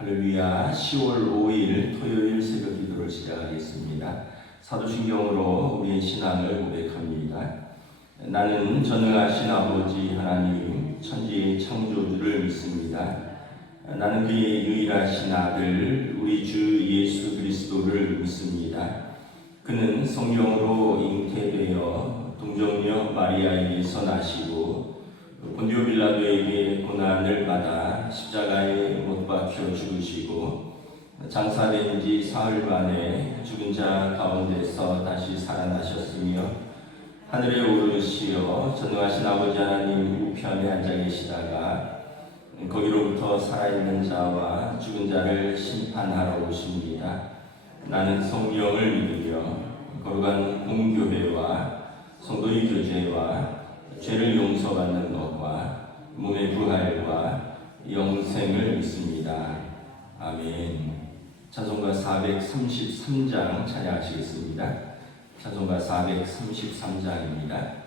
할렐루야. 10월 5일 토요일 새벽 기도를 시작하겠습니다. 사도신경으로 우리의 신앙을 고백합니다. 나는 전능하신 아버지 하나님 천지의 창조주를 믿습니다. 나는 그의 유일하신 아들 우리 주 예수 그리스도를 믿습니다. 그는 성령으로 잉태되어 동정녀 마리아에게서 나시고 본디오 빌라도에게 고난을 받아 십자가에 못 박혀 죽으시고 장사된 지 사흘 만에 죽은 자 가운데서 다시 살아나셨으며 하늘에 오르시어 전능하신 아버지 하나님 우편에 앉아 계시다가 거기로부터 살아있는 자와 죽은 자를 심판하러 오십니다. 나는 성령을 믿으며 거룩한 공교회와 성도의 교제와 죄를 용서받는 것과 몸의 부활과 영생을 믿습니다. 아멘. 찬송가 433장 찬양하시겠습니다. 찬송가 433장입니다.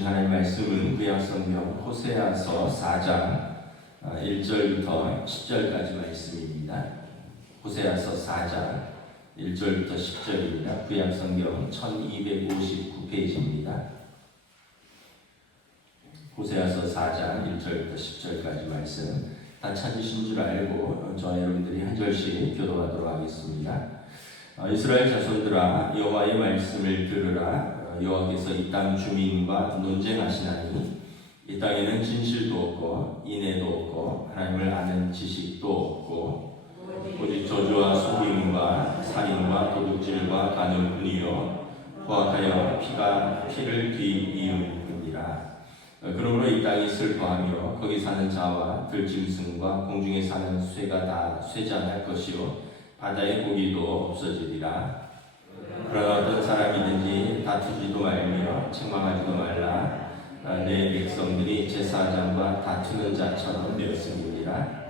주신 하나님의 말씀은 구약성경 호세아서 4장 1절부터 10절까지 말씀입니다. 호세아서 4장 1절부터 10절입니다. 구약성경 1259페이지입니다. 호세아서 4장 1절부터 10절까지 말씀 다 찾으신 줄 알고 저와 여러분들이 한 절씩 교도하도록 하겠습니다. 이스라엘 자손들아 여호와의 말씀을 들으라. 여호와께서 이 땅 주민과 논쟁하시나니 이 땅에는 진실도 없고 인애도 없고 하나님을 아는 지식도 없고 오직 저주와 속임과 살인과 도둑질과 간음뿐이요 포악하여 피가 피를 뒤이음뿐이라. 그러므로 이 땅이 슬퍼하며 거기 사는 자와 들짐승과 공중에 사는 쇠가 다 쇠잔할 것이요 바다의 고기도 없어지리라. 그러나 어떤 사람이든지 다투지도 말며 책망하지도 말라. 내 백성들이 제사장과 다투는 자처럼 되었음이니라.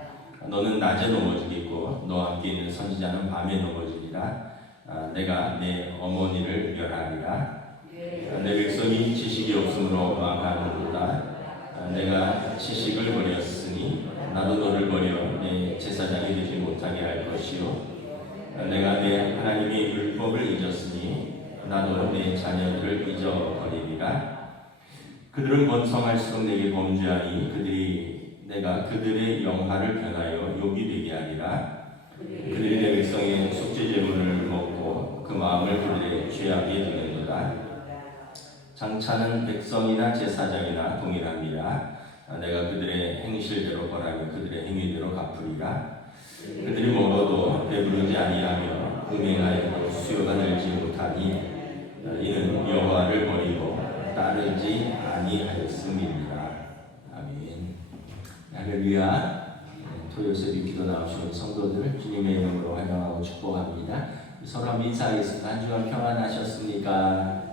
너는 낮에 넘어지겠고 너와 함께 있는 선지자는 밤에 넘어지리라. 내가 내 어머니를 멸하리라. 내 백성이 지식이 없으므로 망하는도다. 내가 지식을 버렸으니 나도 너를 버려 내 제사장이 되지 못하게 할 것이요 내가 내 하나님의 율법을 잊었으니 나도 내 자녀들을 잊어버리리라. 그들은 번성할수록 내게 범죄하니 내가 그들의 영화를 변하여 욕이 되게 하리라. 그들이 내 백성의 속죄제물을 먹고 그 마음을 그들의 죄악에 두는도다. 장차는 백성이나 제사장이나 동일함이라. 내가 그들의 행실대로 벌하며 그들의 행위대로 갚으리라. 그들이 먹어도 배부르지 아니하며 음행하여도 수요가 늘지 못하니 이는 여호와를 버리고 따르지 아니하였음이니라. 아멘. 할렐루야. 토요일 새벽 기도 나오신 성도들 주님의 이름으로 환영하고 축복합니다. 서로 한번 인사하겠습니다. 한 주간 평안하셨습니까?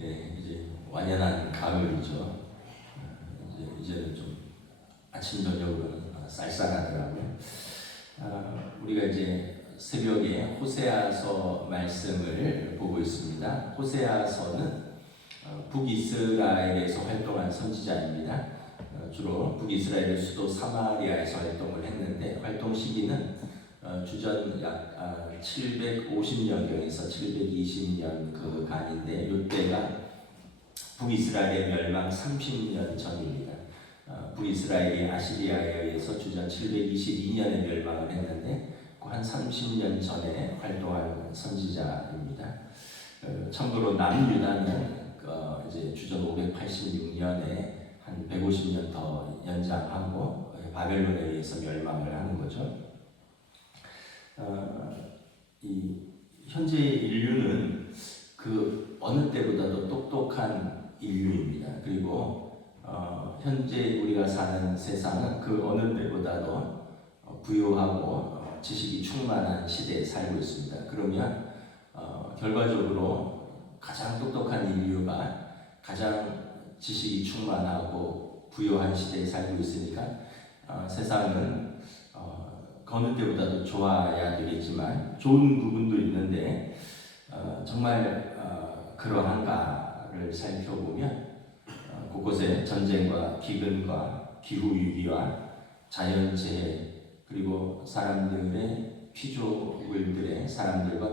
예, 이제 완연한 가을이죠. 이제는 좀 아침 저녁으로는 쌀쌀하더라고요. 우리가 이제 새벽에 호세아서 말씀을 보고 있습니다. 호세아서는 북이스라엘에서 활동한 선지자입니다. 주로 북이스라엘의 수도 사마리아에서 활동을 했는데 활동 시기는 주전 약 750년경에서 720년 그 간인데 이때가 북이스라엘의 멸망 30년 전입니다. 북이스라엘이 아시리아에 의해서 주전 722년에 멸망을 했는데 한 30년 전에 활동한 선지자입니다. 참고로 남유다는 이제 주전 586년에 한 150년 더 연장하고 바벨론에 의해서 멸망을 하는 거죠. 이 현재 인류는 그 어느 때보다도 똑똑한 인류입니다. 그리고 현재 우리가 사는 세상은 그 어느 때보다도 부유하고 지식이 충만한 시대에 살고 있습니다. 그러면 결과적으로 가장 똑똑한 인류가 가장 지식이 충만하고 부유한 시대에 살고 있으니까 세상은 그 어느 때보다도 좋아야 되겠지만 좋은 부분도 있는데 정말 그러한가를 살펴보면 곳곳에 전쟁과 기근과 기후위기와 자연재해 그리고 사람들과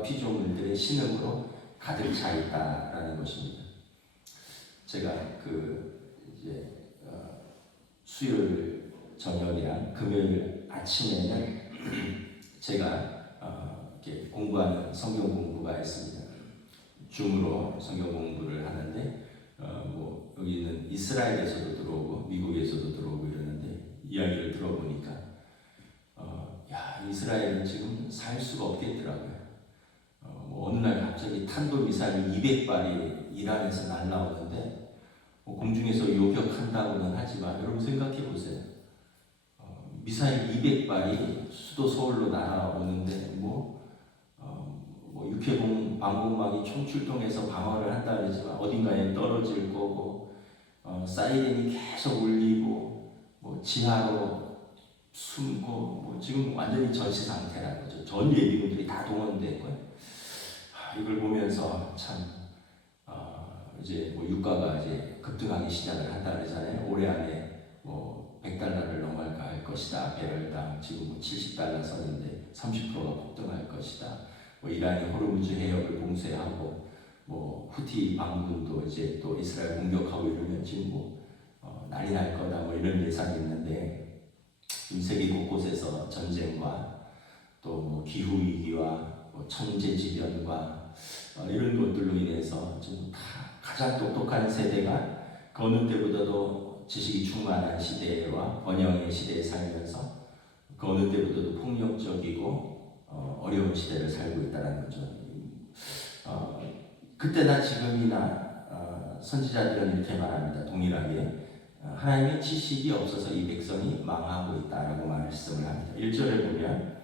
피조물들의 신음으로 가득 차 있다라는 것입니다. 제가 이제 수요일 저녁이랑 금요일 아침에는 제가 이렇게 공부하는 성경 공부가 있습니다. 줌으로 성경 공부를 하는데 뭐 여기는 이스라엘에서도 들어오고 미국에서도 들어오고 이러는데 이야기를 들어보니까 이스라엘은 지금 살 수가 없겠더라고요. 어느 날 갑자기 탄도미사일 200발이 이란에서 날라오는데 공중에서 요격한다고는 하지만 여러분 생각해 보세요. 미사일 200발이 수도 서울로 날아오는데 육해공 방공망이 총출동해서 방어를 한다 그러지만 어딘가에 떨어질 거고 사이렌이 계속 울리고 지하로 숨고 지금 완전히 전시 상태라는 거죠. 전 예비군들이 다 동원된 거예요. 이걸 보면서 참 이제 뭐 유가가 이제 급등하기 시작을 한다 그러잖아요. 올해 안에 뭐 100달러를 넘어갈까 할 것이다. 배럴당 지금 뭐 70달러 선인데 30%가 폭등할 것이다. 뭐 이란이 호르무즈 해협을 봉쇄하고 뭐 후티 반군도 이제 또 이스라엘 공격하고 이러면 지금 뭐 난리 날 거다 뭐 이런 예상이 있는데, 지금 세계 곳곳에서 전쟁과 또 뭐 기후 위기와 뭐 천재지변과 이런 것들로 인해서 지금 다 가장 똑똑한 세대가 그 어느 때보다도 지식이 충만한 시대와 번영의 시대에 살면서 그 어느 때보다도 폭력적이고 어려운 시대를 살고 있다는 거죠. 그때나 지금이나 선지자들은 이렇게 말합니다. 동일하게 하나님의 지식이 없어서 이 백성이 망하고 있다라고 말씀을 합니다. 1절에 보면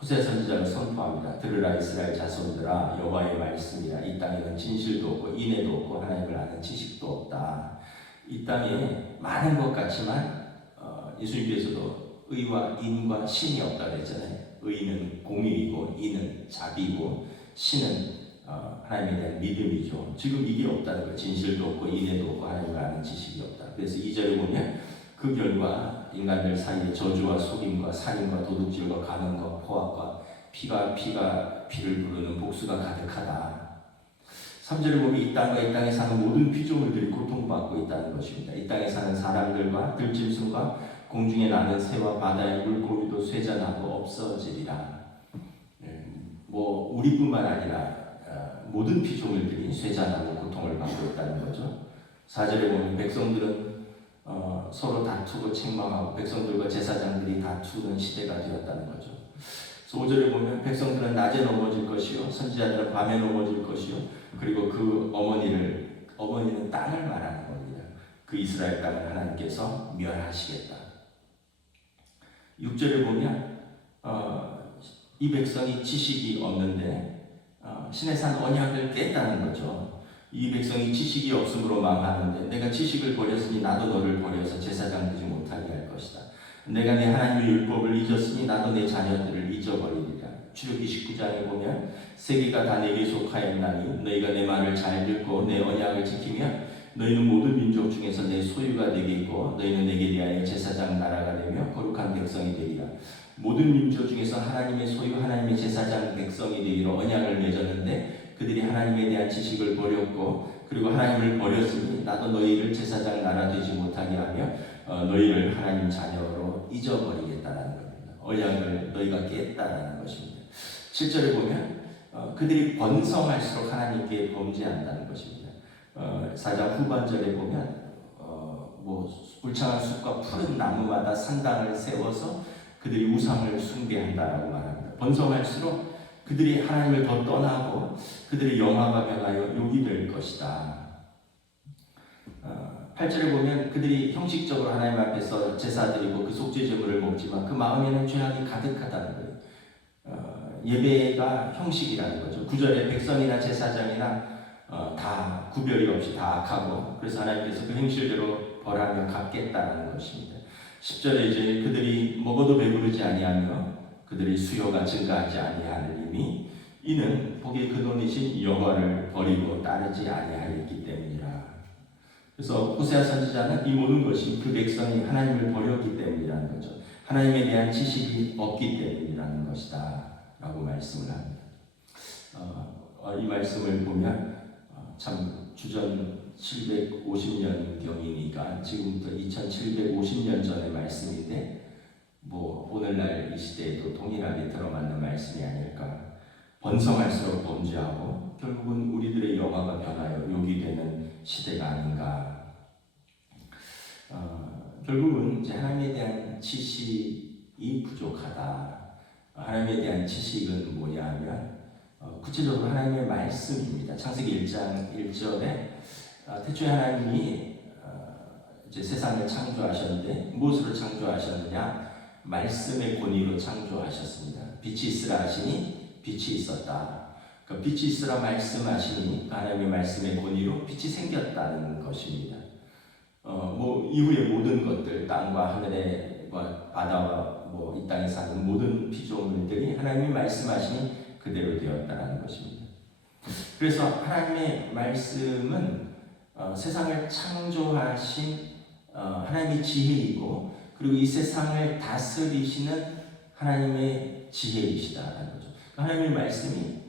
호세아 선지자가 선포합니다. 들으라 이스라엘 자손들아, 여호와의 말씀이라. 이 땅에는 진실도 없고 인애도 없고 하나님을 아는 지식도 없다. 이 땅에 많은 것 같지만 예수님께서도 의와 인과 신이 없다 그랬잖아요. 의는 공의이고 인은 자비고 신은 하나님에 대한 믿음이죠. 지금 이게 없다는 거예요. 진실도 없고 인애도 없고 하나님을 아는 지식이 없다. 그래서 2절에 보면 그 결과 인간들 사이에 저주와 속임과 살인과 도둑질과 간음과 포악과 피가 피를 부르는 복수가 가득하다. 3절에 보면 이 땅과 이 땅에 사는 모든 피조물들이 고통받고 있다는 것입니다. 이 땅에 사는 사람들과 들짐승과 공중에 나는 새와 바다의 물고기도 쇠잔하고 없어지리라. 뭐 우리뿐만 아니라 모든 피조물들이 쇠잔하고 고통을 받고 있다는 거죠. 4절에 보면 백성들은 서로 다투고 책망하고 백성들과 제사장들이 다투는 시대가 되었다는 거죠. 5절에 보면 백성들은 낮에 넘어질 것이요 선지자들은 밤에 넘어질 것이요 그리고 그 어머니는 땅을 말하는 겁니다. 그 이스라엘 땅을 하나님께서 멸하시겠다. 6절에 보면 이 백성이 지식이 없는데 신의 산 언약을 깼다는 거죠. 이 백성이 지식이 없음으로 망하는데 내가 지식을 버렸으니 나도 너를 버려서 제사장 되지 못하게 할 것이다. 내가 내 하나님의 율법을 잊었으니 나도 내 자녀들을 잊어버리리라. 출애굽기 19장에 보면 세계가 다 내게 속하였나니 너희가 내 말을 잘 듣고 내 언약을 지키면 너희는 모든 민족 중에서 내 소유가 되게 있고 너희는 내게 대하여 제사장 나라가 되며 거룩한 백성이 되리라. 모든 민족 중에서 하나님의 소유 하나님의 제사장 백성이 되기로 언약을 맺었는데 그들이 하나님에 대한 지식을 버렸고 그리고 하나님을 버렸으니 나도 너희를 제사장 나라 되지 못하게 하며 너희를 하나님 자녀로 잊어버리겠다라는 겁니다. 언약을 너희가 깼다라는 것입니다. 7절에 보면 그들이 번성할수록 하나님께 범죄한다는 것입니다. 4장 후반절에 보면 뭐 울창한 숲과 푸른 나무마다 산당을 세워서 그들이 우상을 숭배한다라고 말합니다. 번성할수록 그들이 하나님을 더 떠나고 그들의 영화가 변하여 욕이 될 것이다. 8절에 보면 그들이 형식적으로 하나님 앞에서 제사드리고 그 속죄 제물을 먹지만 그 마음에는 죄악이 가득하다는 거예요. 예배가 형식이라는 거죠. 9절에 백성이나 제사장이나 다 구별이 없이 다 악하고 그래서 하나님께서 그 행실대로 벌하며 갚겠다는 것입니다. 10절에 이제 그들이 먹어도 배부르지 아니하며 그들의 수요가 증가하지 아니하느니 이는 복의 근원이신 여호와를 버리고 따르지 아니하였기 때문이라. 그래서 호세아 선지자는 이 모든 것이 그 백성이 하나님을 버렸기 때문이라는 거죠. 하나님에 대한 지식이 없기 때문이라는 것이다 라고 말씀을 합니다. 이 말씀을 보면 참 주전 750년 경이니까 지금부터 2750년 전의 말씀인데 뭐 오늘날 이 시대에도 동일하게 들어맞는 말씀이 아닐까. 번성할수록 범죄하고 결국은 우리들의 영화가 변하여 욕이 되는 시대가 아닌가. 결국은 이제 하나님에 대한 지식이 부족하다. 하나님에 대한 지식은 뭐냐 하면 구체적으로 하나님의 말씀입니다. 창세기 1장 1절에 태초에 하나님이 이제 세상을 창조하셨는데 무엇으로 창조하셨느냐? 말씀의 권위로 창조하셨습니다. 빛이 있으라 하시니 빛이 있었다. 그 빛이 있으라 말씀하시니 하나님의 말씀의 권위로 빛이 생겼다는 것입니다. 뭐 이후의 모든 것들, 땅과 하늘과 바다와 뭐 이 땅에 사는 모든 피조물들이 하나님이 말씀하시니 그대로 되었다는 것입니다. 그래서 하나님의 말씀은 세상을 창조하신 하나님의 지혜이고, 그리고 이 세상을 다스리시는 하나님의 지혜이시다라는 거죠. 하나님의 말씀이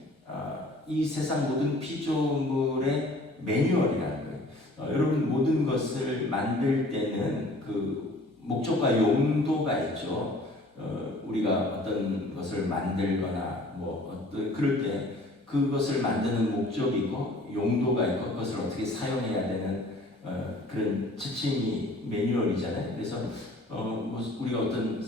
이 세상 모든 피조물의 매뉴얼이라는 거예요. 여러분, 모든 것을 만들 때는 그 목적과 용도가 있죠. 우리가 어떤 것을 만들거나 뭐 어떤 그럴 때 그것을 만드는 목적이고 용도가 있고 그것을 어떻게 사용해야 되는 그런 지침이 매뉴얼이잖아요. 그래서 뭐 우리가 어떤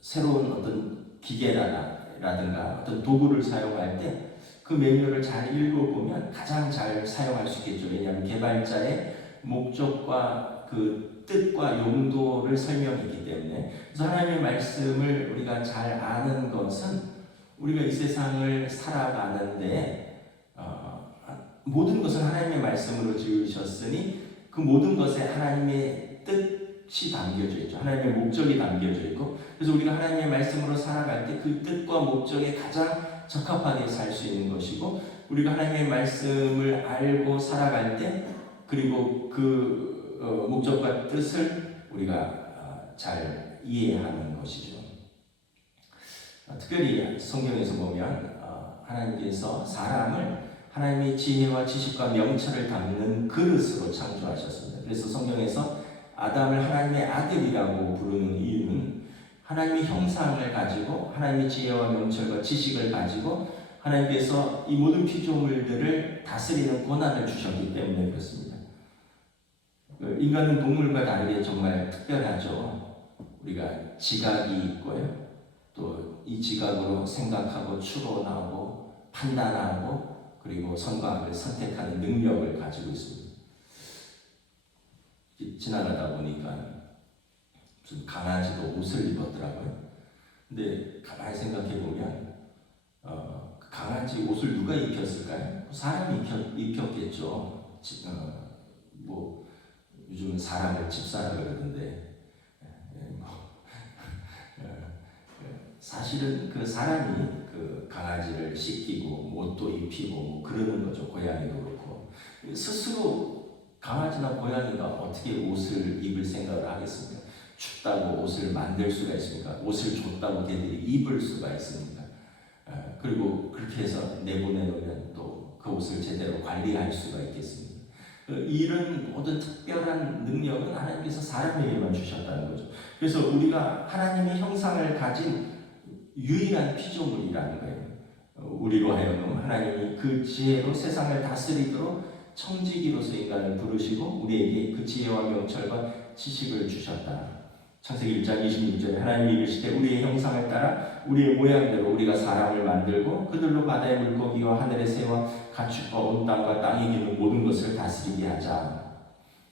새로운 어떤 기계라든가 어떤 도구를 사용할 때 그 매뉴얼을 잘 읽어보면 가장 잘 사용할 수 있겠죠. 왜냐하면 개발자의 목적과 그 뜻과 용도를 설명했기 때문에. 그래서 하나님의 말씀을 우리가 잘 아는 것은 우리가 이 세상을 살아가는데 모든 것은 하나님의 말씀으로 지으셨으니 그 모든 것에 하나님의 뜻이 담겨져 있죠. 하나님의 목적이 담겨져 있고, 그래서 우리가 하나님의 말씀으로 살아갈 때 그 뜻과 목적에 가장 적합하게 살 수 있는 것이고, 우리가 하나님의 말씀을 알고 살아갈 때 그리고 그 목적과 뜻을 우리가 잘 이해하는 것이죠. 특별히 성경에서 보면 하나님께서 사람을 하나님의 지혜와 지식과 명철을 담는 그릇으로 창조하셨습니다. 그래서 성경에서 아담을 하나님의 아들이라고 부르는 이유는 하나님의 형상을 가지고 하나님의 지혜와 명철과 지식을 가지고 하나님께서 이 모든 피조물들을 다스리는 권한을 주셨기 때문에 그렇습니다. 인간은 동물과 다르게 정말 특별하죠. 우리가 지각이 있고요. 또 이 지각으로 생각하고 추론하고 판단하고 그리고 선과 악을 선택하는 능력을 가지고 있습니다. 지나가다 보니까 무슨 강아지도 옷을 입었더라고요. 근데 가만히 생각해 보면 그 강아지 옷을 누가 입혔을까요? 사람이 입혔겠죠. 뭐 요즘은 사람을 집사라 그러던데 사실은 그 사람이 그 강아지를 씻기고 옷도 입히고 뭐 그러는 거죠. 고양이도 그렇고. 스스로 강아지나 고양이가 어떻게 옷을 입을 생각을 하겠습니까? 춥다고 옷을 만들 수가 있습니까? 옷을 줬다고 걔들이 입을 수가 있습니까? 그리고 그렇게 해서 내보내놓으면 또 그 옷을 제대로 관리할 수가 있겠습니까? 이런 모든 특별한 능력은 하나님께서 사람에게만 주셨다는 거죠. 그래서 우리가 하나님의 형상을 가진 유일한 피조물이라는 거예요. 우리로 하여금 하나님이 그 지혜로 세상을 다스리도록 청지기로서 인간을 부르시고 우리에게 그 지혜와 명철과 지식을 주셨다. 창세기 1장 26절에 하나님이 이르시되 우리의 형상을 따라 우리의 모양대로 우리가 사람을 만들고 그들로 바다의 물고기와 하늘의 새와 가축과 온 땅과 땅에 기는 모든 것을 다스리게 하자.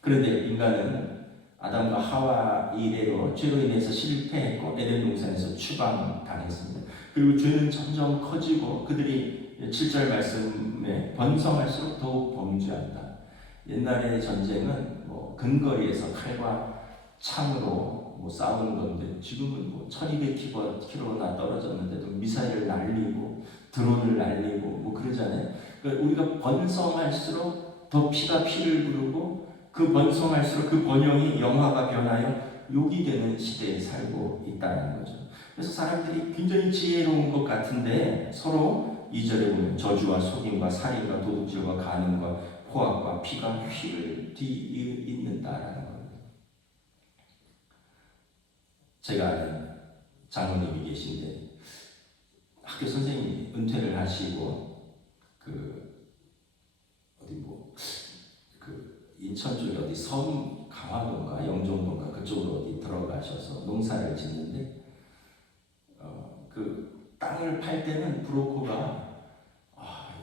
그런데 인간은 아담과 하와 이래로 죄로 인해서 실패했고 에덴 동산에서 추방당했습니다. 그리고 죄는 점점 커지고 그들이 7절 말씀에 번성할수록 더욱 범죄한다. 옛날의 전쟁은 뭐 근거리에서 칼과 창으로 뭐 싸우는 건데 지금은 뭐 1200km나 떨어졌는데도 미사일을 날리고 드론을 날리고 뭐 그러잖아요. 그러니까 우리가 번성할수록 더 피가 피를 부르고 그 번성할수록 그 번영이 영화가 변하여 욕이 되는 시대에 살고 있다는 거죠. 그래서 사람들이 굉장히 지혜로운 것 같은데 서로 2절에 보면 저주와 속임과 살인과 도둑질과 간음과 포악과 피가 휘를 뒤잇는다라는 겁니다. 제가 아는 장로님이 계신데 학교 선생님이 은퇴를 하시고 인천 쪽에 어디 섬 강화도인가 영종도인가 그쪽으로 어디 들어가셔서 농사를 짓는데 그 땅을 팔 때는 브로커가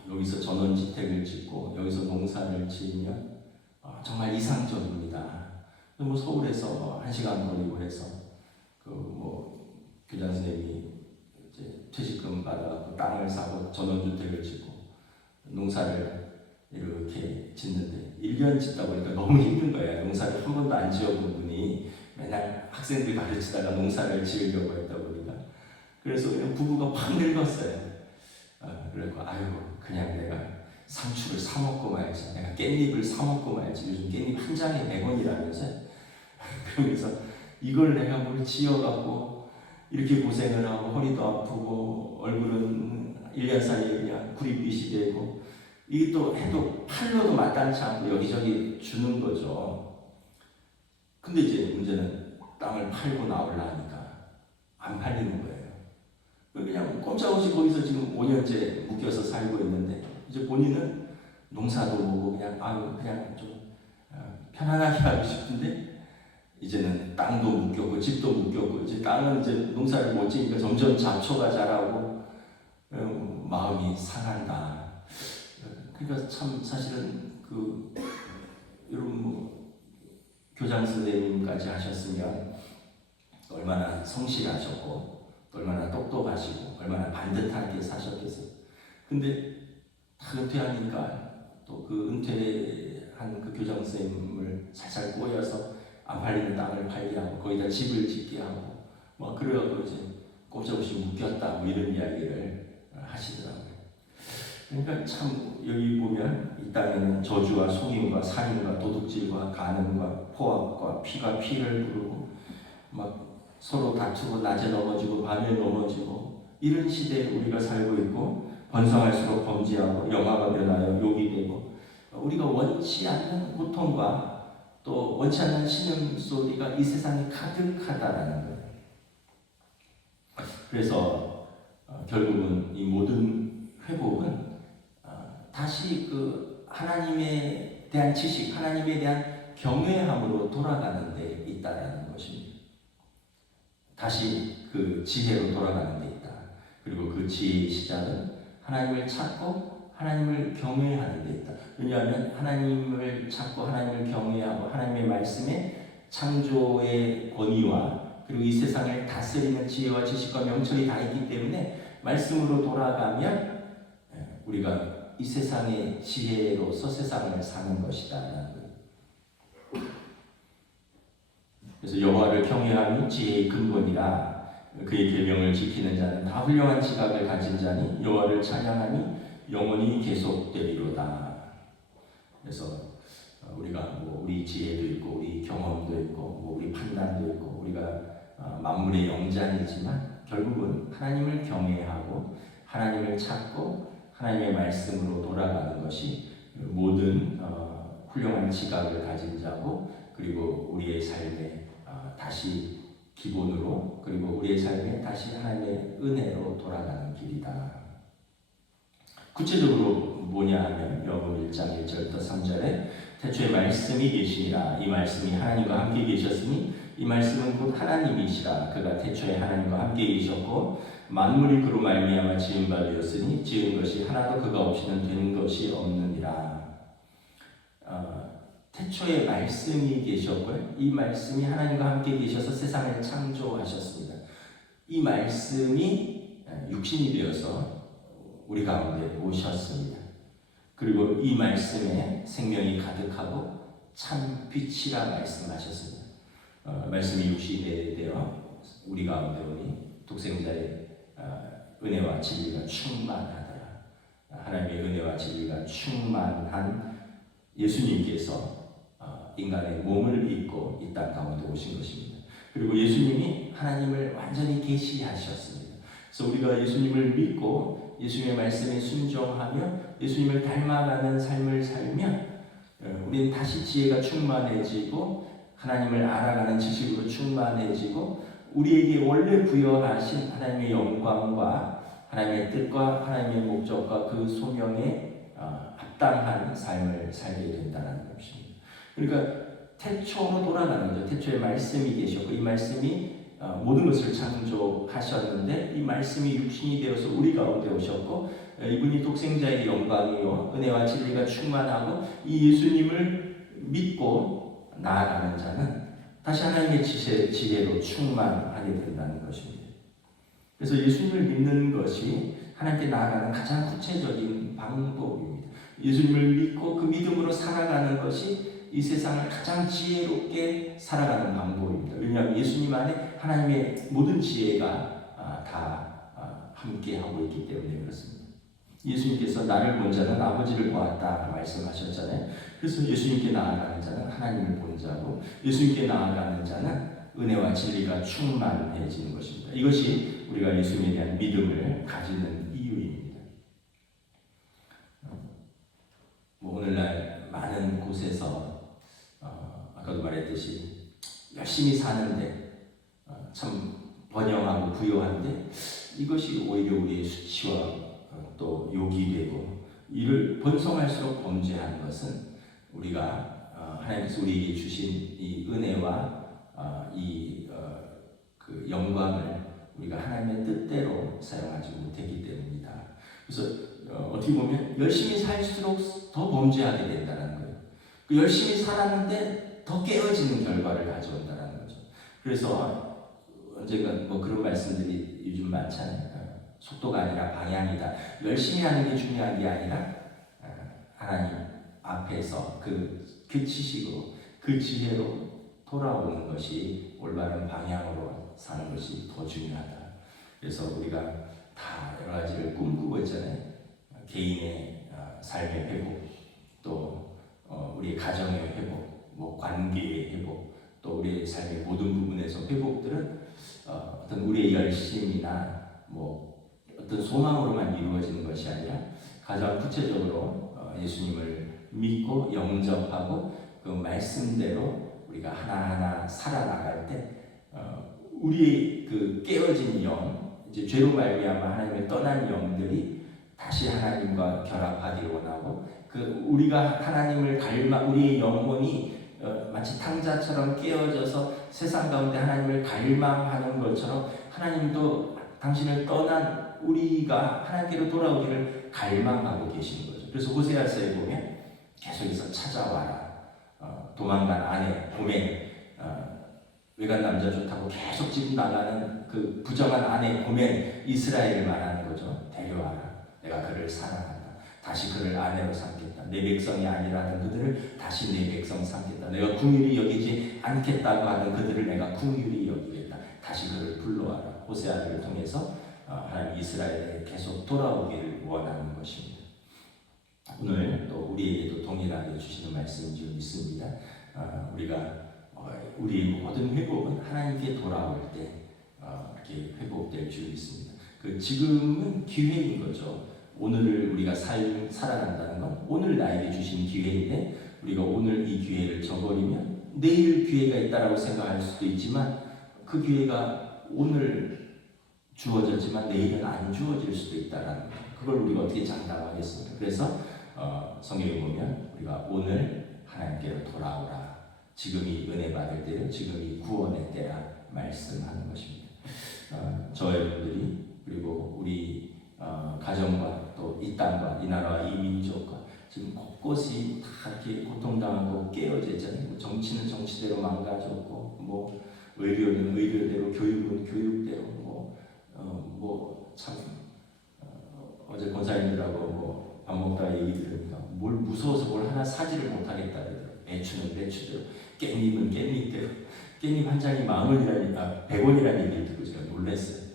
여기서 전원주택을 짓고 여기서 농사를 지으면 정말 이상적입니다. 뭐 서울에서 1시간 거리고 해서 교장 선생님이 이제 퇴직금 받아서 땅을 사고 전원주택을 짓고 농사를 이렇게 짓는데 1년 짓다 보니까 너무 힘든 거예요. 농사를 한 번도 안 지어본 분이 맨날 학생들 가르치다가 농사를 지으려고 했다 보니까 그래서 그냥 부부가 확 늙었어요. 그래서 그냥 내가 상추를 사 먹고 말지, 내가 깻잎을 사 먹고 말지. 요즘 깻잎 한 장에 100원이라면서요. 그러면서 이걸 내가 뭘 지어갖고 이렇게 고생을 하고 허리도 아프고 얼굴은 1년 사이에 그냥 구릿빛이 되고, 이게 또 해도 팔로도 마땅치 않고 여기저기 주는 거죠. 근데 이제 문제는 땅을 팔고 나오려니까 안 팔리는 거예요. 그냥 꼼짝없이 거기서 지금 5년째 묶여서 살고 있는데, 이제 본인은 농사도 보고 그냥 좀 편안하게 하고 싶은데, 이제는 땅도 묶였고 집도 묶였고, 이제 땅은 이제 농사를 못 지니까 점점 잡초가 자라고 마음이 상한다. 그러니까 참 사실은 여러분 교장 선생님까지 하셨으면 얼마나 성실하셨고, 얼마나 똑똑하시고, 얼마나 반듯하게 사셨겠어요. 근데 다 은퇴하니까 또 그 은퇴한 그 교장 선생님을 살살 꼬여서 안 팔리는 땅을 팔게 하고 거기다 집을 짓게 하고 그래갖고 이제 꼼짝없이 묶였다 이런 이야기를 하시더라고요. 그러니까 참 여기 보면 이 땅에는 저주와 속임과 살인과 도둑질과 간음과 포악과 피가 피를 부르고 서로 다투고 낮에 넘어지고 밤에 넘어지고 이런 시대에 우리가 살고 있고, 번성할수록 범죄하고 영화가 변하여 욕이 되고, 우리가 원치 않는 고통과 또 원치 않는 신음소리가 이 세상에 가득하다라는 거예요. 그래서 결국은 이 모든 회복은 다시 하나님에 대한 지식, 하나님에 대한 경외함으로 돌아가는 데 있다라는 것입니다. 다시 그 지혜로 돌아가는 데 있다. 그리고 그 지혜의 시작은 하나님을 찾고 하나님을 경외하는 데 있다. 왜냐하면 하나님을 찾고 하나님을 경외하고 하나님의 말씀에 창조의 권위와 그리고 이 세상을 다스리는 지혜와 지식과 명철이 다 있기 때문에 말씀으로 돌아가면 우리가 이 세상의 지혜로서 세상을 사는 것이다. 그래서 여호와를 경외함이 지혜의 근본이라. 그의 계명을 지키는 자는 다 훌륭한 지각을 가진 자니 여호와를 찬양하니 영원히 계속되리로다. 그래서 우리가 우리 지혜도 있고 우리 경험도 있고 우리 판단도 있고 우리가 만물의 영장이지만 결국은 하나님을 경외하고 하나님을 찾고 하나님의 말씀으로 돌아가는 것이 모든 훌륭한 지각을 가진 자고, 그리고 우리의 삶에 다시 기본으로, 그리고 우리의 삶에 다시 하나님의 은혜로 돌아가는 길이다. 구체적으로 뭐냐 하면 요한복음 1장 1절부터 3절에 태초에 말씀이 계시니라. 이 말씀이 하나님과 함께 계셨으니 이 말씀은 곧 하나님이시라. 그가 태초에 하나님과 함께 계셨고 만물이 그로 말미암아 지은 바 되었으니 지은 것이 하나도 그가 없이는 된 것이 없느니라. 태초에 말씀이 계셨고요. 이 말씀이 하나님과 함께 계셔서 세상을 창조하셨습니다. 이 말씀이 육신이 되어서 우리 가운데 오셨습니다. 그리고 이 말씀에 생명이 가득하고 참 빛이라 말씀하셨습니다. 말씀이 육신이 되어 우리 가운데 오니 독생자의 은혜와 진리가 충만하더라. 하나님의 은혜와 진리가 충만한 예수님께서 인간의 몸을 입고 이 땅 가운데 오신 것입니다. 그리고 예수님이 하나님을 완전히 계시하셨습니다. 그래서 우리가 예수님을 믿고 예수님의 말씀에 순종하며 예수님을 닮아가는 삶을 살면 우리는 다시 지혜가 충만해지고 하나님을 알아가는 지식으로 충만해지고 우리에게 원래 부여하신 하나님의 영광과 하나님의 뜻과 하나님의 목적과 그 소명에 합당한 삶을 살게 된다는 것입니다. 그러니까 태초로 돌아가는 거죠. 태초에 말씀이 계셨고 이 말씀이 모든 것을 창조하셨는데 이 말씀이 육신이 되어서 우리 가운데 오셨고 이분이 독생자의 영광이요 은혜와 진리가 충만하고 이 예수님을 믿고 나아가는 자는 다시 하나님의 지혜로 충만하게 된다는 것입니다. 그래서 예수님을 믿는 것이 하나님께 나아가는 가장 구체적인 방법입니다. 예수님을 믿고 그 믿음으로 살아가는 것이 이 세상을 가장 지혜롭게 살아가는 방법입니다. 왜냐하면 예수님 안에 하나님의 모든 지혜가 다 함께하고 있기 때문에 그렇습니다. 예수님께서 나를 본 자는 아버지를 보았다 말씀하셨잖아요. 그래서 예수님께 나아가는 자는 하나님을 본 자고 예수님께 나아가는 자는 은혜와 진리가 충만해지는 것입니다. 이것이 우리가 예수님에 대한 믿음을 가지는 이유입니다. 오늘날 많은 곳에서 아까도 말했듯이 열심히 사는데 참 번영하고 부유한데 이것이 오히려 우리의 수치와 또 욕이 되고 이를 번성할수록 범죄하는 것은 우리가 하나님께서 우리에게 주신 이 은혜와 그 영광을 우리가 하나님의 뜻대로 사용하지 못했기 때문입니다. 그래서 어떻게 보면 열심히 살수록 더 범죄하게 된다는 거예요. 그 열심히 살았는데 더 깨어지는 결과를 가져온다는 거죠. 그래서 언젠가 뭐 그런 말씀들이 요즘 많잖아요. 속도가 아니라 방향이다. 열심히 하는 게 중요한 게 아니라 하나님 앞에서 그 지식으로 그 지혜로 돌아오는 것이 올바른 방향으로 사는 것이 더 중요하다. 그래서 우리가 다 여러 가지를 꿈꾸고 있잖아요. 개인의 삶의 회복, 또 우리의 가정의 회복, 뭐 관계의 회복, 또 우리의 삶의 모든 부분에서 회복들은 어떤 우리의 열심이나 뭐 어떤 소망으로만 이루어지는 것이 아니라 가장 구체적으로 예수님을 믿고 영접하고 그 말씀대로 우리가 하나하나 살아나갈 때 우리의 그 깨어진 영, 이제 죄로 말미암아 하나님을 떠난 영들이 다시 하나님과 결합하기를 원하고 그 우리가 하나님을 우리의 영혼이 마치 탕자처럼 깨어져서 세상 가운데 하나님을 갈망하는 것처럼 하나님도 당신을 떠난 우리가 하나님께로 돌아오기를 갈망하고 계시는 거죠. 그래서 호세아서에 보면 계속해서 찾아와라. 도망간 아내, 고멘, 외간 남자 좋다고 계속 집 나가는 그 부정한 아내, 고멘, 이스라엘을 말하는 거죠. 데려와라. 내가 그를 사랑한다. 다시 그를 아내로 삼겠다. 내 백성이 아니라 하는 그들을 다시 내 백성 삼겠다. 내가 긍휼히 여기지 않겠다고 하는 그들을 내가 긍휼히 여기겠다. 다시 그를 불러와라. 호세아를 통해서 하나님 이스라엘에 계속 돌아오기를 원하는 것입니다. 오늘 또 우리에게도 동일하게 주시는 말씀인 줄 믿습니다. 우리가 우리의 모든 회복은 하나님께 돌아올 때 이렇게 회복될 줄 믿습니다. 그 지금은 기회인 거죠. 오늘을 우리가 살아간다는 건 오늘 나에게 주신 기회인데 우리가 오늘 이 기회를 저버리면 내일 기회가 있다라고 생각할 수도 있지만 그 기회가 오늘 주어졌지만 내일은 안 주어질 수도 있다라는 거예요. 그걸 우리가 어떻게 장담하겠습니까? 그래서 성경에 보면 우리가 오늘 하나님께로 돌아오라. 지금이 은혜 받을 때요, 지금이 구원의 때라 말씀하는 것입니다. 저 여러분들이 그리고 우리 가정과 또 이 땅과 이 나라와 이 민족과 지금 곳곳이 다 이렇게 고통당하고 깨어져 있잖아요. 정치는 정치대로 망가졌고, 뭐 의료는 의료대로, 교육은 교육대로, 참 어제 권사님들하고 밥 먹다가 얘기 들으니까 뭘 무서워서 뭘 하나 사지를 못하겠다 그러더라고요. 배추는 배추대로, 깻잎은 깻잎대로. 깻잎 한 장이 10,000원이라니까 100원이라는 얘기를 듣고 제가 놀랐어요.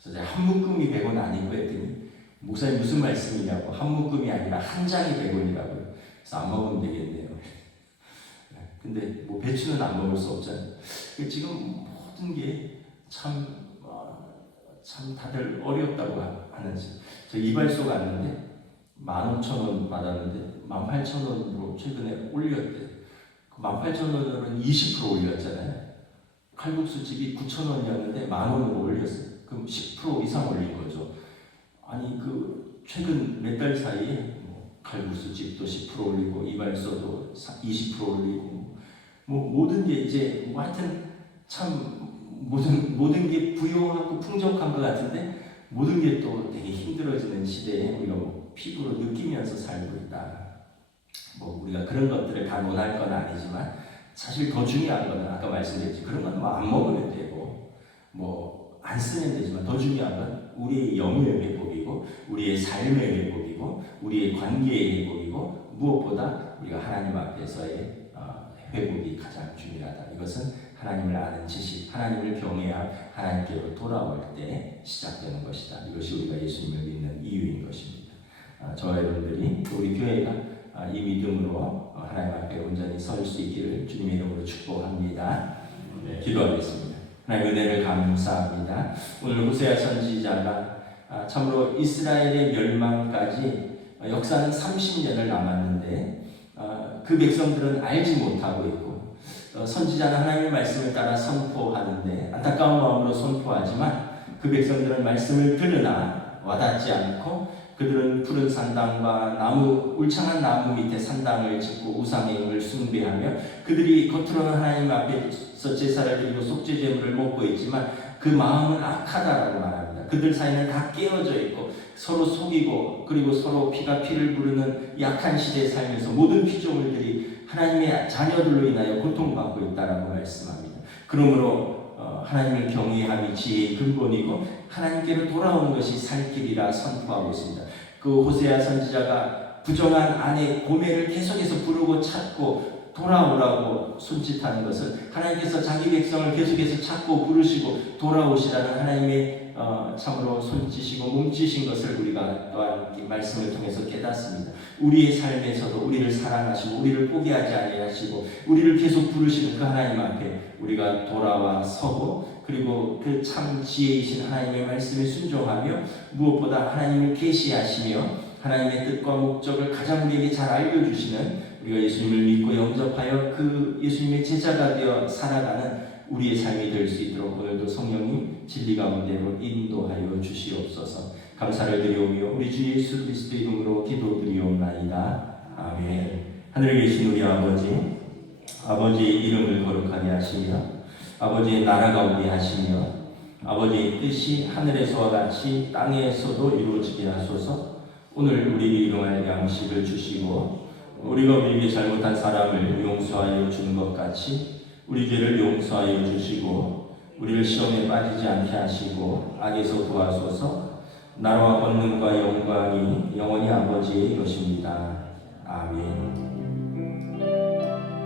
그래서 제가 한 묶음이 100원 아니고 했더니 목사님 무슨 말씀이냐고. 한 묶음이 아니라 한 장이 100원이라고요. 그래서 안 먹으면 되겠네요. 근데 뭐 배추는 안 먹을 수 없잖아요. 지금 모든 게 참 다들 어렵다고 하는지. 저 이발소 갔는데 15,000원 받았는데 18,000원으로 최근에 올렸대. 그 18,000원으로는 20% 올렸잖아요. 칼국수 집이 9,000원이었는데 10,000원으로 올렸어요. 그럼 10% 이상 올린 거죠. 아니 그 최근 몇 달 사이에 칼국수 집도 10% 올리고 이발소도 20% 올리고 모든 게 이제 하여튼 참 모든 게 부유하고 풍족한 것 같은데 모든 게 또 되게 힘들어지는 시대에 우리가 피부로 느끼면서 살고 있다. 우리가 그런 것들을 다 논할 건 아니지만 사실 더 중요한 건 아까 말씀드렸지, 그런 건 안 먹으면 되고 안 쓰면 되지만 더 중요한 건 우리의 영의 회복이고 우리의 삶의 회복이고 우리의 관계의 회복이고 무엇보다 우리가 하나님 앞에서의 회복이 가장 중요하다. 이것은 하나님을 아는 지식, 하나님을 경외함, 하나님께로 돌아올 때 시작되는 것이다. 이것이 우리가 예수님을 믿는 이유인 것입니다. 우리 교회가 이 믿음으로 하나님 앞에 온전히 설 수 있기를 주님의 이름으로 축복합니다. 네, 기도하겠습니다. 하나님 은혜를 감사합니다. 오늘 호세아 선지자가 참으로 이스라엘의 멸망까지 역사는 30년을 남았는데 그 백성들은 알지 못하고 있고 선지자는 하나님의 말씀을 따라 선포하는데 안타까운 마음으로 선포하지만 그 백성들은 말씀을 들으나 와닿지 않고 그들은 푸른 산당과 울창한 나무 밑에 산당을 짓고 우상의 힘을 숭배하며 그들이 겉으로는 하나님 앞에서 제사를 드리고 속죄 제물을 먹고 있지만 그 마음은 악하다라고 말합니다. 그들 사이는 다 깨어져 있고 서로 속이고 그리고 서로 피가 피를 부르는 약한 시대에 살면서 모든 피조물들이 하나님의 자녀들로 인하여 고통받고 있다라고 말씀합니다. 그러므로 하나님을 경외함이 지혜의 근본이고 하나님께로 돌아오는 것이 살 길이라 선포하고 있습니다. 그 호세아 선지자가 부정한 아내 고멜을 계속해서 부르고 찾고 돌아오라고 손짓하는 것은 하나님께서 자기 백성을 계속해서 찾고 부르시고 돌아오시라는 하나님의 참으로 손짓이고 몸짓인 것을 우리가 또한 이 말씀을 통해서 깨닫습니다. 우리의 삶에서도 우리를 사랑하시고 우리를 포기하지 아니하시고 우리를 계속 부르시는 그 하나님 앞에 우리가 돌아와 서고 그리고 그 참 지혜이신 하나님의 말씀에 순종하며 무엇보다 하나님을 계시하시며 하나님의 뜻과 목적을 가장 우리에게 잘 알려주시는 우리가 예수님을 믿고 영접하여 그 예수님의 제자가 되어 살아가는 우리의 삶이 될 수 있도록 오늘도 성령님 진리 가운데로 인도하여 주시옵소서. 감사를 드리오며 우리 주 예수 그리스도 이름으로 기도드리옵나이다. 아멘. 하늘에 계신 우리 아버지의 이름을 거룩하게 하시며 아버지의 나라가 오게 하시며 아버지의 뜻이 하늘에서와 같이 땅에서도 이루어지게 하소서. 오늘 우리에게 일용할 양식을 주시고 우리가 우리에게 잘못한 사람을 용서하여 준 것 같이 우리 죄를 용서하여 주시고 우리를 시험에 빠지지 않게 하시고 악에서 구하소서. 나라와 권능과 영광이 영원히 아버지의 것입니다. 아멘.